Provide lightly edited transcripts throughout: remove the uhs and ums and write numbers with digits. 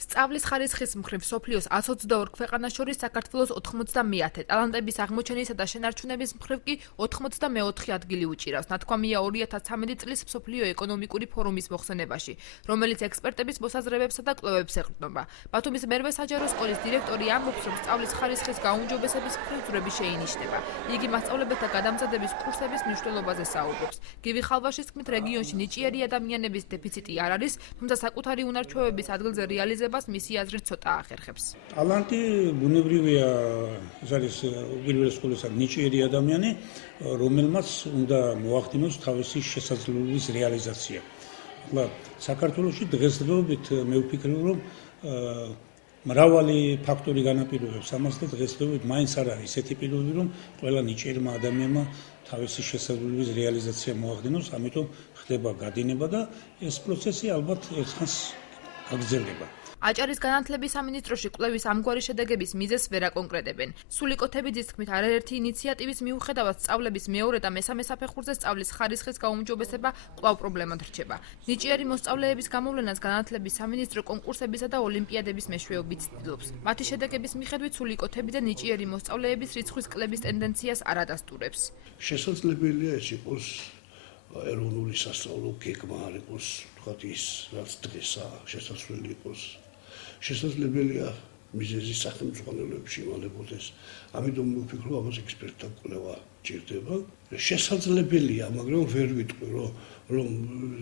სწავლის ხარისხის მხრივ სოფლიოს 122 ქვეყანას შორის საქართველოს 90-ე, ტალანტების აღმოჩენისა და შენარჩუნების მხრივ კი 94 ადგილი უჭირავს. ნათქვამია 2013 წლის მსოფლიო ეკონომიკური ფორუმის მოხსენებაში, რომელიც ექსპერტების მოსაზრებებსა და კვლევებს ეყრდნობა. ბათუმის მერვე საჯარო სკოლის დირექტორი ამბობს, რომ სწავლის ხარისხის გაუმჯობესების მხრივ ძვრები შეინიშნება. იგი მასწავლებელთა გადამზადების კურსების მნიშვნელობაზე საუბრობს. გივი ხალვაშის თქმით, რეგიონში ნიჭიერი ადამიანების დეფიციტი არ არის, თუმცა საკუთარი უნარ-ჩვევების ადგილზე რეალიზებას მისი აზრით ცოტა ახერხებს. ტალანტი ბუნებრივია, ეს არის უპირველეს ყოვლისა ნიჭიერი ადამიანი, რომელმაც უნდა მოახდინოს თავისი შესაძლებლობის რეალიზაცია. საქართველოში დღესდღეობით მე ვფიქრობ, რომ მრავალი ფაქტორი განაპირობებს ამას და დღესდღეობით მაინც არ არის ესეთი პირობები, რომ ყველა ნიჭიერმა ადამიანმა თავისი შესაძლებლობის რეალიზაცია მოახდინოს, ამიტომ ხდება გადინება და ეს პროცესი ალბათ ერთხანს გაგრძელდება. აჭარის განათლების სამინისტროში კვლევის ამგვარი შედეგების მიზეზს ვერ აკონკრეტებენ. სულიკო თებიძის თქმით, არაერთი ინიციატივის მიუხედავად სწავლების მეორე და მესამე საფეხურზე სწავლის ხარისხის გაუმჯობესება კვლავ პრობლემად რჩება. ნიჭიერი მოსწავლეების გამოვლენას განათლების სამინისტრო კონკურსებისა და ოლიმპიადების მეშვეობით ცდილობს. მათი შედეგების მიხედვით სულიკო თებიძე ნიჭიერი მოსწავლეების რიცხვის კლების ტენდენციას არ ადასტურებს. შესაძლებელია ეს იყოს ეროვნული სასწავლო გეგმა არ იყოს, თქვათ ის რაც დღესაა შესაძლებელი იყოს. შესაძლებელია მიზეზი სახელმწიფოებში იმალებოდეს. ამიტომ ვფიქრობ, ამას ექსპერტთა კვლევა ჭირდება. შესაძლებელია, მაგრამ ვერ ვიტყვი, რომ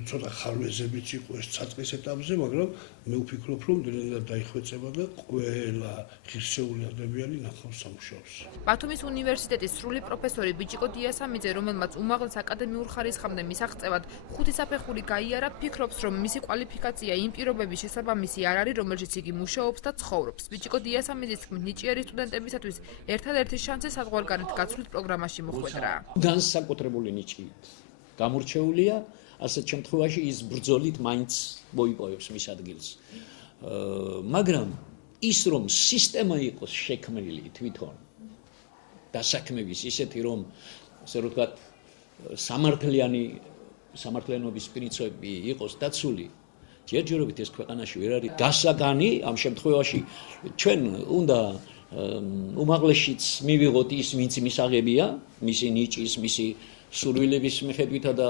ცოტა ხარვეზებიც იყო ეს საწყის ეტაპზე, მაგრამ მე ვფიქრობ, რომ დრო დაიხვეწება და ყველა ღირსეული ადამიანი ნახავს სამუშაოს. ბათუმის უნივერსიტეტის სრული პროფესორი ბიჭიკო დიასამიძე, რომელმაც უმაღლეს აკადემიურ ხარისხამდე მისაღწევად 5 საფეხური გაიარა, ფიქრობს, რომ მისი კვალიფიკაცია იმ პირობების შესაბამისი არ არის, რომელშიც იგი მუშაობს და ცხოვრობს. ბიჭიკო დიასამიძის თქმით, ნიჭიერი სტუდენტებისათვის ერთადერთი შანსი საზღვარგარეთ გაცვლის პროგრამაში მოხვედრაა. განსაკუთრებული ნიჭიით გამორჩეულია, ასეთ შემთხვევაში ის ბრძოლით მაინც მოიპოვებს მის ადგილს. მაგრამ ის რომ სისტემა იყოს შექმნილი თვითონ დასაქმების ისეთი რომ ასე რომ ვთქვათ სამართლიანობის პრინციპი იყოს დაცული, ჯერჯერობით ეს ქვეყანაში ვერ არის გასაგანი. ამ შემთხვევაში ჩვენ უნდა უმაღლესშიც მივიღოთ ის, ვინც მისაღებია, მისი ნიჭის, მისი სურვილების მიხედვითა და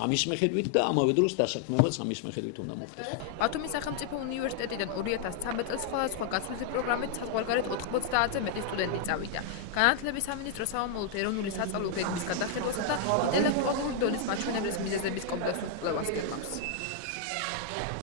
ამის მიხედვით და ამავე დროს დასაქმებაც ამის მიხედვით უნდა მოხდეს. ბათუმის სახელმწიფო უნივერსიტეტიდან 2013 წელს სხვადასხვა გაცვლითი პროგრამით საზღვარგარეთ 90-ზე მეტი სტუდენტი წავიდა. განათლების სამინისტრო საომოლოდ ეროვნული საწავლო გეგმის გადახდასა და ინტელექტუალური დონის მაჩვენებლის მიზეზების კომპლექსურ კვლევას გეგმავს.